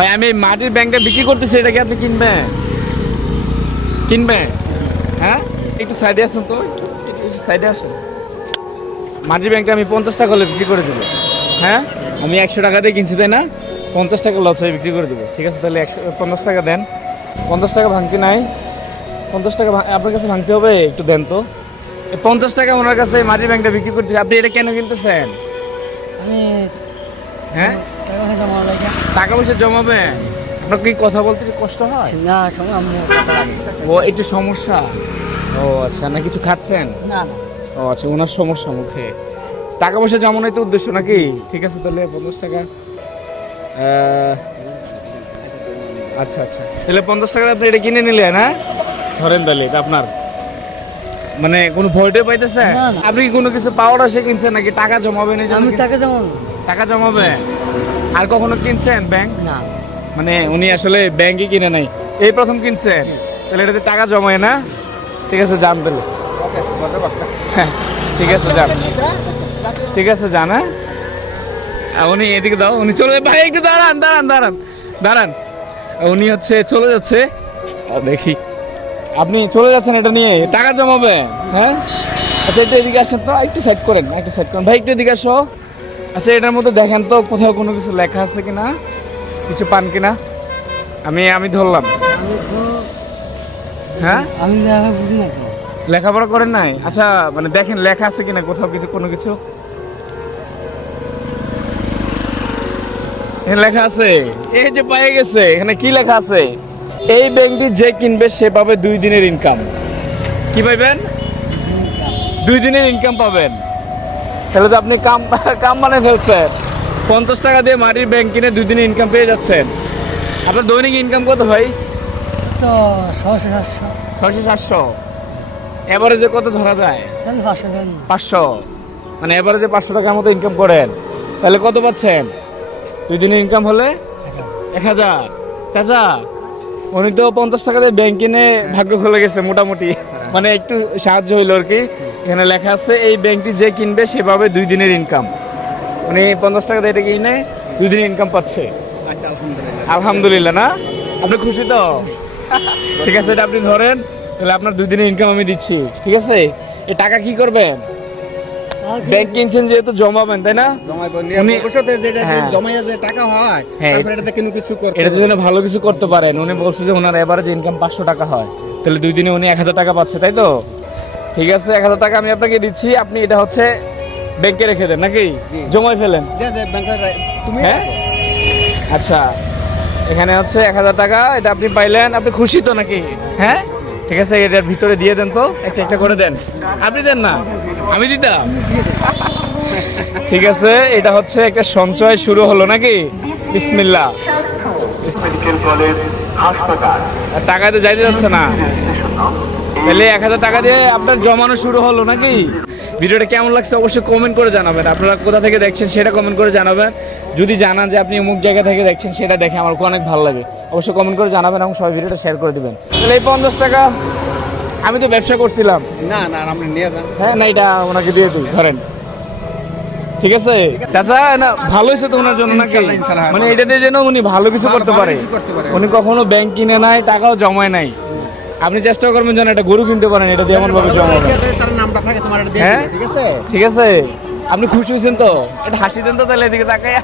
ভাই আমি মাটির ব্যাংকটা বিক্রি করতেছি, এটা কি আপনি কিনবেন? কিনবেন? হ্যাঁ, একটু সাইডে আসেন তো, একটু সাইডে আসেন। মাটির ব্যাংকটা আমি 50 টাকা হলে বিক্রি করে দেবো। হ্যাঁ, আমি 100 টাকা দিয়ে কিনছি, তাই না? 50 টাকা লস হয়ে বিক্রি করে দেবো। ঠিক আছে, তাহলে 50 টাকা দেন। 50 টাকা ভাঙতি নাই, 50 টাকা আপনার কাছে ভাঙতে হবে, একটু দেন তো। 50 টাকা ওনার কাছে মাটির ব্যাংকটা বিক্রি করতেছি, আপনি এটা কেন কিনতেছেন? আমি হ্যাঁ, টাকা পয়সা জমা লাগে টাকা পয়সা জমাবেন? আপনার কি কথা বলতে একটু কষ্ট হয়? না, সময় আমি টাকা লাগে ও একটু সমস্যা। ও আচ্ছা, না কিছু খাচ্ছেন? না না ও আচ্ছা, ওনার সমস্যা মুখে। টাকা পয়সা জমানোই তো উদ্দেশ্য নাকি? ঠিক আছে, তাহলে 50 টাকা। আচ্ছা আচ্ছা, তাহলে 50 টাকা আপনি এটা কিনে নিলেন। হ্যাঁ, ধরেন তাহলে এটা আপনার, মানে কোনো ভয়টাই পাইতেছে? না, না। আপনি কি কোনো কিছু পাওয়ার আসে কিনছেন নাকি টাকা জমাবেন এই জন্য আমি কিনছেন? টাকা জমা টাকা জমাবেন? আর কখনো কিনছেন ব্যাংক? না। মানে উনি আসলে ব্যাংকে কিনে নাই, এই প্রথম কিনছেন? তাহলে এটাতে টাকা জমায় না? ঠিক আছে, যান তাহলে। হ্যাঁ, ঠিক আছে যান, ঠিক আছে যান। হ্যাঁ, উনি এদিকে দাও, উনি চলে ভাই একটু দাঁড়ান দাঁড়ান দাঁড়ান দাঁড়ান। উনি হচ্ছে চলে যাচ্ছে, দেখি আপনি চলে যাচ্ছেন এটা নিয়ে টাকা জমাবেন? হ্যাঁ, আচ্ছা একটু এদিকে আসেন তো, একটু সাইড করেন, একটু সাইড করেন ভাই, একটু এদিকে আসো। আচ্ছা এটার মধ্যে দেখেন তো কোথাও কোনো কিছু লেখা আছে কিনা, কিছু পান কিনা। আমি ধরলাম। হ্যাঁ, আমি দেখা বুঝি না তো। লেখাপড়া করেন নাই? আচ্ছা মানে দেখেন লেখা আছে কিনা কোথাও কিছু, কোনো কিছু এখানে লেখা আছে। এই যে পায়ে গেছে, এখানে কি লেখা আছে? এই ব্যাংকটি যে কিনবে সে পাবে 2 দিনের ইনকাম। কি পাইবেন? 2 দিনের ইনকাম পাবেন। তাহলে তো আপনি কাম কাম মানে ফেলছেন। 50 টাকা দিয়ে মাটির ব্যাংক কিনে 2 দিনের ইনকাম পেয়ে যাচ্ছেন। আপনার দৈনিক ইনকাম কত ভাই? তো 600-700 600-700। এভারেজে কত ধরা যায়? তাহলে 500 দেন। 500। মানে এভারেজে 500 টাকার মতো ইনকাম করেন, তাহলে কত পাচ্ছেন? 2 দিনের ইনকাম হলে 1000। চাচা উনি তো 50 টাকা দিয়ে ব্যাংক কিনে ভাগ্য খুলে গেছে মোটামুটি, মানে একটু সাহায্য হইলো আর কি। এখানে লেখা আছে এই ব্যাংকটি যে কিনবে সে পাবে 2 দিনের ইনকাম। উনি 50 টাকা দিয়ে এটা কিনে 2 দিনের ইনকাম পাচ্ছে। আলহামদুলিল্লাহ। না আপনি খুশি তো? ঠিক আছে, এটা আপনি ধরেন, তাহলে আপনার 2 দিনের ইনকাম আমি দিচ্ছি। ঠিক আছে, এই টাকা কি করবেন? ব্যাংক কিনছেন যেহেতু জমাবেন, তাই না? হ্যাঁ। টাকা হয়, হ্যাঁ। তারপরে এটাতে কোনো কিছু করতে এটাতে যেন ভালো কিছু করতে পারেন। উনি বলছে যে ওনার এভারেজ ইনকাম 500 টাকা হয়, তাহলে 2 দিনে উনি 1000 টাকা পাচ্ছে, তাই তো? ঠিক আছে, 1000 টাকা আমি আপনাকে দিচ্ছি, আপনি এটা হচ্ছে ব্যাংকে রেখে দেন নাকি জমাই ফেলেন? তুমি হ্যাঁ, আচ্ছা এখানে হচ্ছে 1000 টাকা, এটা আপনি পাইলেন, আপনি খুশি তো নাকি? হ্যাঁ, ঠিক আছে, এটার ভিতরে দিয়ে দেন তো, একটা একটা করে দেন। আপনি দেন না, আমি দিতাম। ঠিক আছে, এটা হচ্ছে একটা সঞ্চয় শুরু হলো নাকি? বিসমিল্লাহ। আর টাকা তো যাইতে যাচ্ছে না, তাহলে 1000 টাকা দিয়ে আপনার জমানো শুরু হলো নাকি? ভিডিওটা কেমন লাগছে অবশ্যই কমেন্ট করে জানাবেন। আপনারা কোথা থেকে দেখছেন সেটা কমেন্ট করে জানাবেন। যদি জানান যে আপনি অমুক জায়গা থেকে দেখছেন, সেটা দেখে আমার অনেক ভালো লাগে, অবশ্যই কমেন্ট করে জানাবেন এবং সবাই ভিডিওটা শেয়ার করে দিবেন। তাহলে এই 50 টাকা আমি তো ব্যবসা করছিলাম। না না, আপনি নিয়ে যান। হ্যাঁ, না এটা ওনাকে দিয়ে দিই, ধরেন। ঠিক আছে চাচা, না ভালো হয়েছে তো ওনার জন্য নাকি? ইনশাল্লাহ, ইনশাল্লাহ। মানে এটা দিয়ে যেন উনি ভালো কিছু করতে পারে। কিছু করতে পারে। উনি কখনো ব্যাংক কিনে নাই, টাকাও জমায় নাই। আপনি চেষ্টা করবেন যেন একটা গরু কিনতে পারেন, এটা দিয়ে এমন ভাবে জমাবেন। তার নামটা থাকে, তোমার এটা দিয়ে হ্যাঁ? দিবে, ঠিক আছে? ঠিক আছে, আপনি খুশি হয়েছেন তো? এটা হাসি দেন তো তাহলে এদিকে তাকায়।